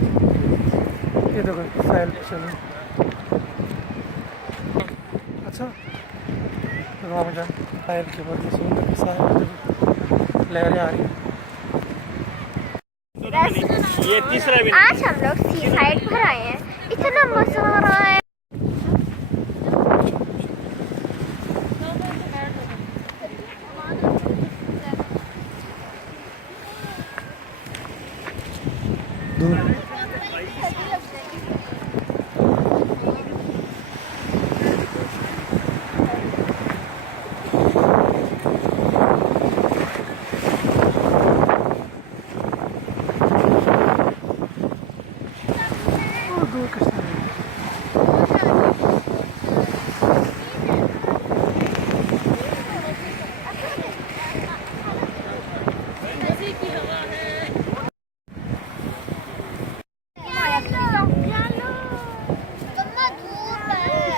ये देखो साहिल पे चलो। अच्छा वहाँ जा साहिल के ऊपर की सुंदर साहिल लहरें आ रही हैं। ये तीसरा भी आज हम लोग सी साइड पर आए हैं, इतना मजा आ रहा है। दूर कश्मीर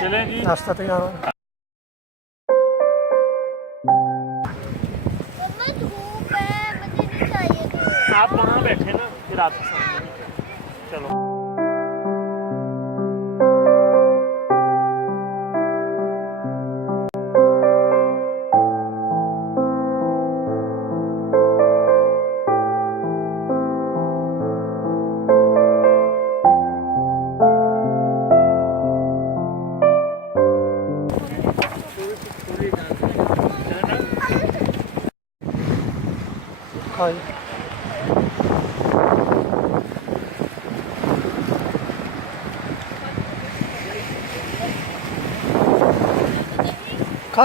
चलें जी। नाश्ता तैयार हो। धूप है, मुझे नहीं चाहिए धूप। आप वहाँ बैठे ना, फिर आपके सामने चलो। खाई खा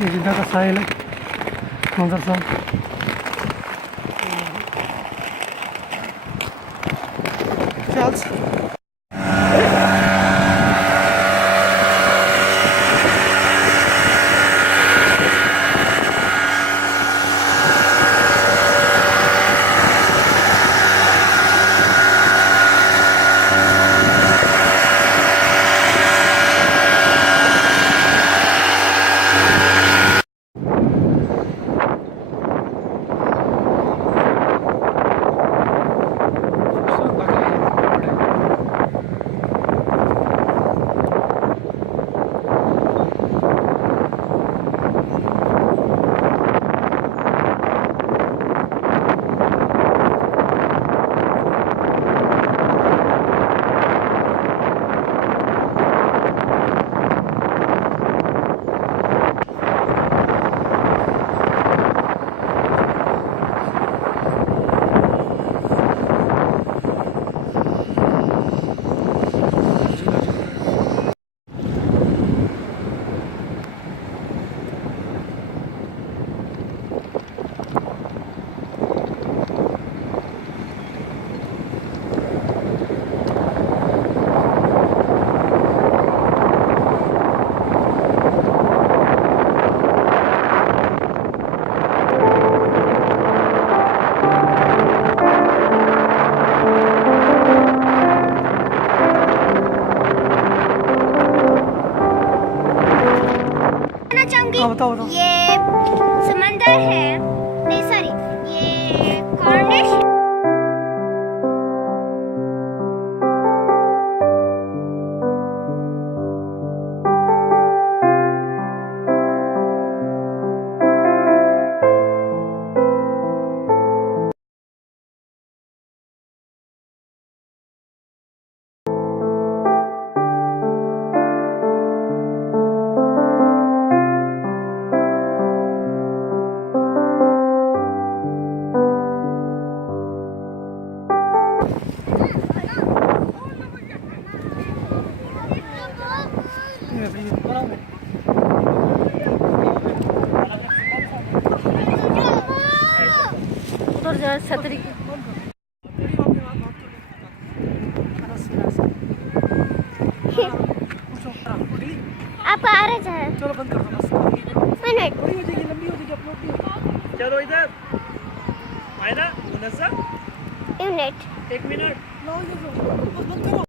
ये जिद्दा का साहिल है मंजर साहब। चल बताओ बताओ। ये समंदर है, नहीं सॉरी, ये कॉर्निश वैसे ये बनाओ। उधर जा छतरी की। आप आ रहे हैं? चलो बंद कर दो बस। मिनट। बड़ी हो जाएगी, लंबी हो जाएगी, अपलोड नहीं होगी। चलो इधर मायरा मुनस्सा यूनिट। 1 मिनट लाओ ये जो, बस बंद करो।